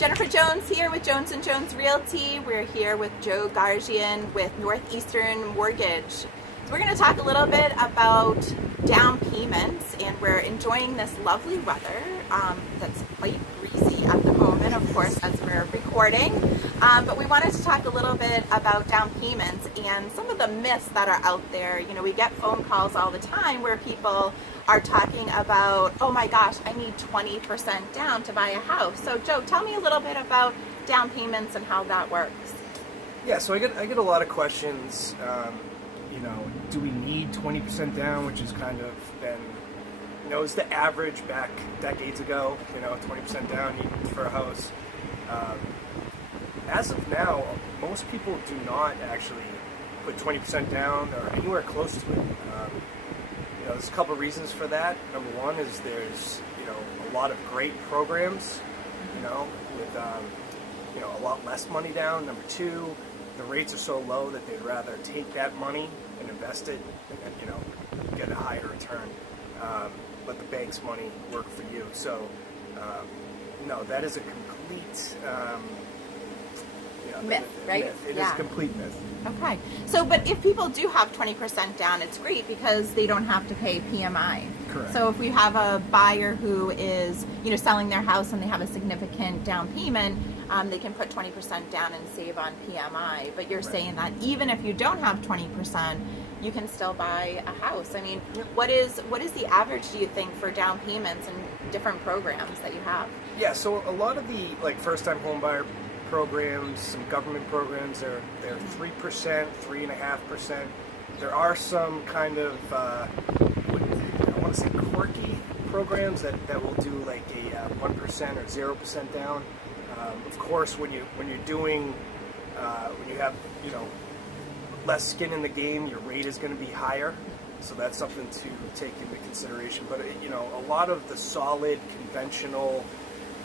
Jennifer Jones here with Jones & Jones Realty. We're here with Joe Garjian with Northeastern Mortgage. So we're going to talk a little bit about down payments, and we're enjoying this lovely weather that's quite breezy at the moment, of course, as we're recording. But we wanted to talk a little bit about down payments and some of the myths that are out there. You know, we get phone calls all the time where people are talking about, oh my gosh, I need 20% down to buy a house. So Joe, tell me a little bit about down payments and how that works. Yeah, so I get a lot of questions. Do we need 20% down, which has kind of been, it's the average back decades ago, 20% down for a house. As of now, most people do not actually put 20% down or anywhere close to it. There's a couple of reasons for that. Number one is there's, a lot of great programs, with, a lot less money down. Number two, the rates are so low that they'd rather take that money and invest it and, get a higher return. Let the bank's money work for you. So, no, that is a complete myth, right? Myth. It is a complete myth. Okay. So, but if people do have 20% down, it's great because they don't have to pay PMI. Correct. So if we have a buyer who is, selling their house and they have a significant down payment, they can put 20% down and save on PMI. But you're saying that even if you don't have 20%, you can still buy a house. I mean, what is the average, do you think, for down payments and different programs that you have? Yeah, so a lot of the first-time home buyer programs, some government programs, they're 3%, 3.5%. There are some kind of I want to say quirky programs that will do like a 1% or 0% down. Of course, when you're doing when you have less skin in the game, your rate is going to be higher. So that's something to take into consideration. But a lot of the solid conventional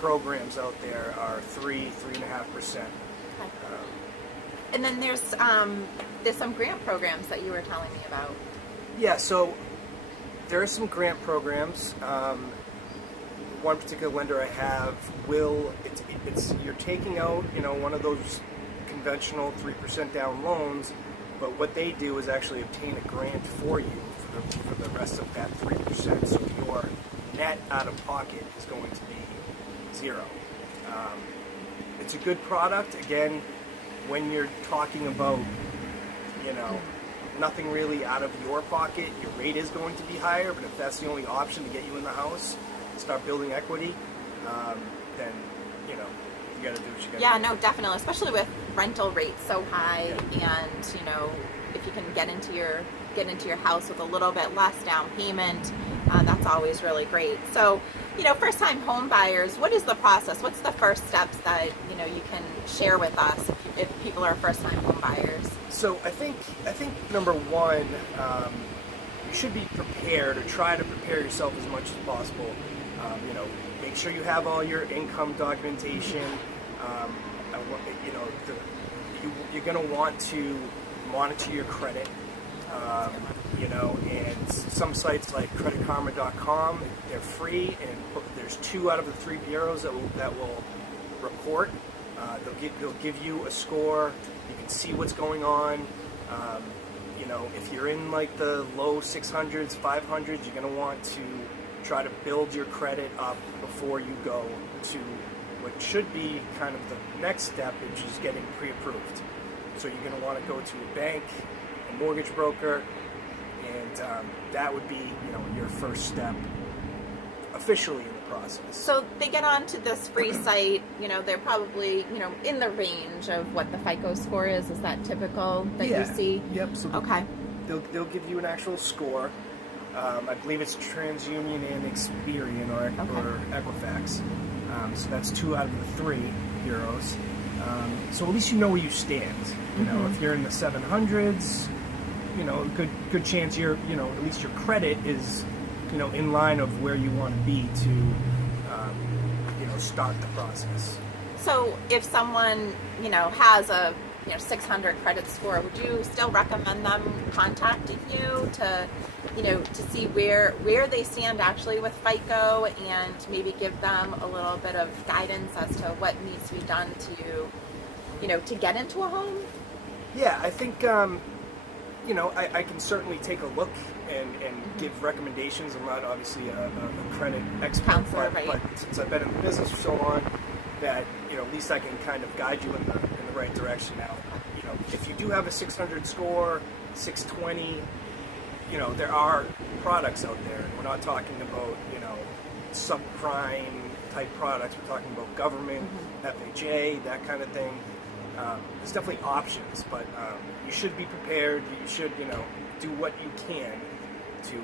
programs out there are 3.5%. Okay. And then there's some grant programs that you were telling me about. Yeah, so there are some grant programs. One particular lender I have it's you're taking out one of those conventional 3% down loans, but what they do is actually obtain a grant for you for the rest of that 3%. So your net out of pocket is going to be zero. It's a good product. Again, when you're talking about, nothing really out of your pocket, your rate is going to be higher, but if that's the only option to get you in the house, start building equity, then, you got to do what you got to do. Yeah, no, definitely, especially with rental rates so high, and, if you can get into your house with a little bit less down payment, that's always really great. So, first-time home buyers, what is the process? What's the first steps that, you can share with us if people are first-time home buyers? So I think number one, you should be prepared, or try to prepare yourself as much as possible. Make sure you have all your income documentation. You're going to want to monitor your credit. And some sites like creditkarma.com, they're free, and there's 2 out of the 3 bureaus that will report. They'll give you a score. You can see what's going on. If you're in like the low 600s, 500s, you're going to want to try to build your credit up before you go to what should be kind of the next step, which is getting pre-approved. So you're going to want to go to a bank, a mortgage broker, and that would be your first step officially in the process. So they get onto this free site, they're probably in the range of what the FICO score is. Is that typical that you see? Yep. So okay. They'll give you an actual score. I believe it's TransUnion and Experian or Equifax. So that's 2 out of the 3 bureaus. So at least you know where you stand. If you're in the 700s, good chance you're, at least your credit is, in line of where you want to be to, start the process. So if someone, has a 600 credit score, would you still recommend them contacting you to, to see where they stand actually with FICO, and maybe give them a little bit of guidance as to what needs to be done to get into a home? Yeah, I think, I can certainly take a look and give recommendations. I'm not obviously a credit expert, Counselor, right. but since I've been in the business for so long, that, at least I can kind of guide you in the right direction now. If you do have a 600 score, 620, there are products out there. And we're not talking about, subprime type products. We're talking about government, FHA, that kind of thing. There's definitely options, but you should be prepared. You should, do what you can to,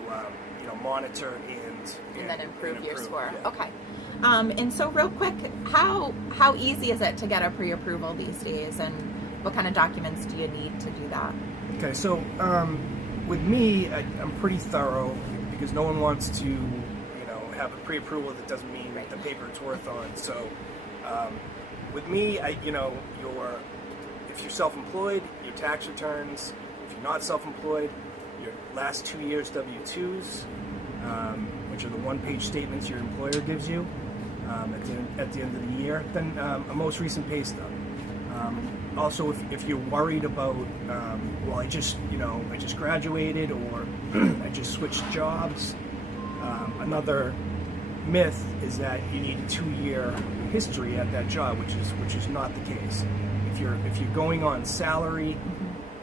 monitor and then improve your improve, score. yeah. Okay. And so real quick, how easy is it to get a pre-approval these days, and what kind of documents do you need to do that? Okay, so with me, I'm pretty thorough, because no one wants to, have a pre-approval that doesn't mean the paper it's worth on. So with me, if you're self-employed, your tax returns. If you're not self-employed, your last 2 years W-2s, which are the one-page statements your employer gives you at the end of the year. Then a most recent pay stub. Also, if you're worried about, I just graduated, or I just switched jobs. Another myth is that you need a 2-year history at that job, which is not the case. If you're going on salary,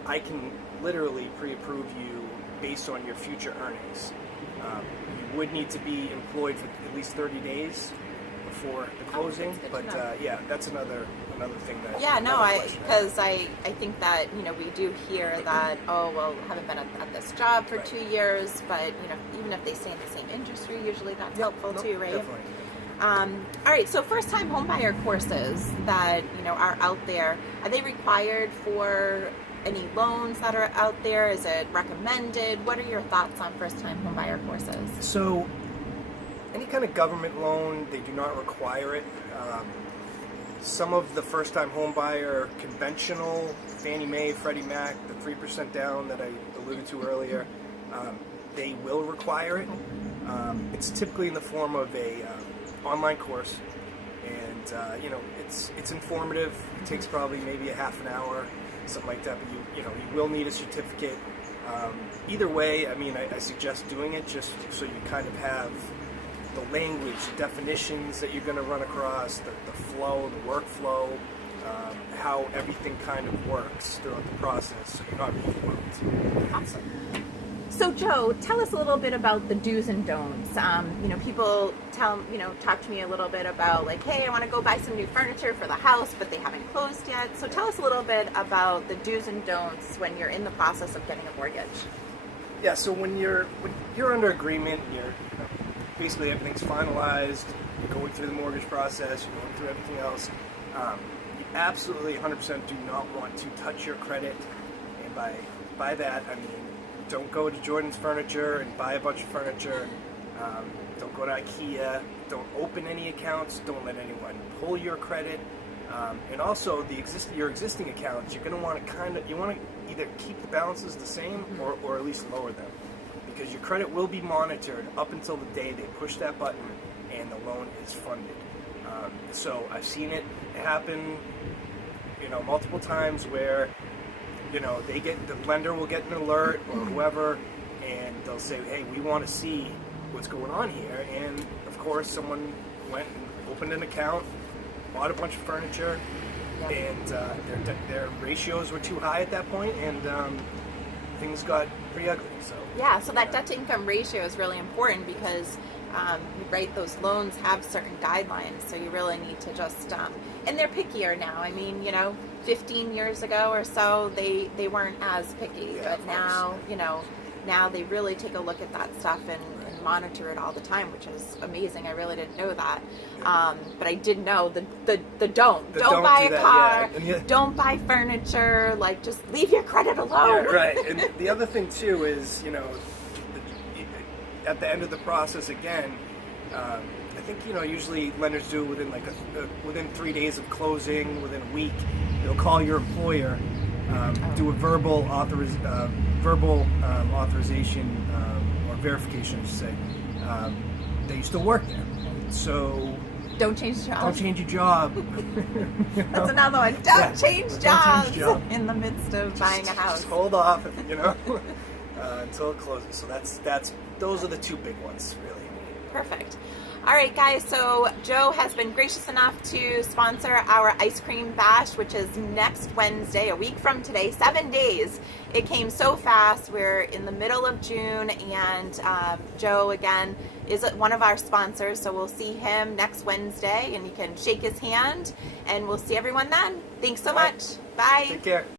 I can literally pre-approve you based on your future earnings. You would need to be employed for at least 30 days before the closing, but that's another thing that. Yeah, no, because I think that we do hear that haven't been at this job for 2 years, but even if they stay in the same industry, usually that's helpful too, right? Definitely. All right, so first-time homebuyer courses that are out there, are they required for any loans that are out there? Is it recommended? What are your thoughts on first-time homebuyer courses? So, any kind of government loan, they do not require it. Some of the first-time homebuyer conventional, Fannie Mae, Freddie Mac, the 3% down that I alluded to earlier, they will require it. It's typically in the form of a online course, and it's informative. It takes probably maybe a half an hour, something like that. But you will need a certificate. Either way, I suggest doing it just so you kind of have the language, the definitions that you're going to run across, the flow, the workflow, how everything kind of works throughout the process, so you're not overwhelmed. Awesome. So Joe, tell us a little bit about the do's and don'ts. People talk to me a little bit about hey, I want to go buy some new furniture for the house, but they haven't closed yet. So tell us a little bit about the do's and don'ts when you're in the process of getting a mortgage. Yeah, so when you're under agreement, you're basically everything's finalized, you're going through the mortgage process, you're going through everything else. You absolutely 100% do not want to touch your credit, and by that I mean don't go to Jordan's Furniture and buy a bunch of furniture. Don't go to IKEA. Don't open any accounts. Don't let anyone pull your credit. And also your existing accounts, you're going to want to either keep the balances the same or at least lower them, because your credit will be monitored up until the day they push that button and the loan is funded. So I've seen it happen, multiple times where, the lender will get an alert or whoever, and they'll say, hey, we want to see what's going on here. And of course, someone went and opened an account, bought a bunch of furniture, and their ratios were too high at that point, and things got pretty ugly. So that debt to income ratio is really important, because those loans have certain guidelines, so you really need to just and they're pickier now. 15 years ago or so they weren't as picky, but now they really take a look at that stuff and monitor it all the time, which is amazing. I really didn't know that. But I did know the don't buy a car, don't buy furniture, just leave your credit alone. Yeah, right. And the other thing too is, at the end of the process again, I think usually lenders do within within 3 days of closing, within a week, they'll call your employer, do a verbal authorization or verification, I should say, that you still work there. So Don't change jobs. don't change your job. That's another one. Don't change Don't jobs change job. in the midst of buying a house. Just hold off, until it closes. So those are the two big ones, really. Perfect. All right, guys, so Joe has been gracious enough to sponsor our ice cream bash, which is next Wednesday, a week from today, 7 days. It came so fast. We're in the middle of June, and Joe, again, is one of our sponsors, so we'll see him next Wednesday, and you can shake his hand, and we'll see everyone then. Thanks so much. Bye. Take care.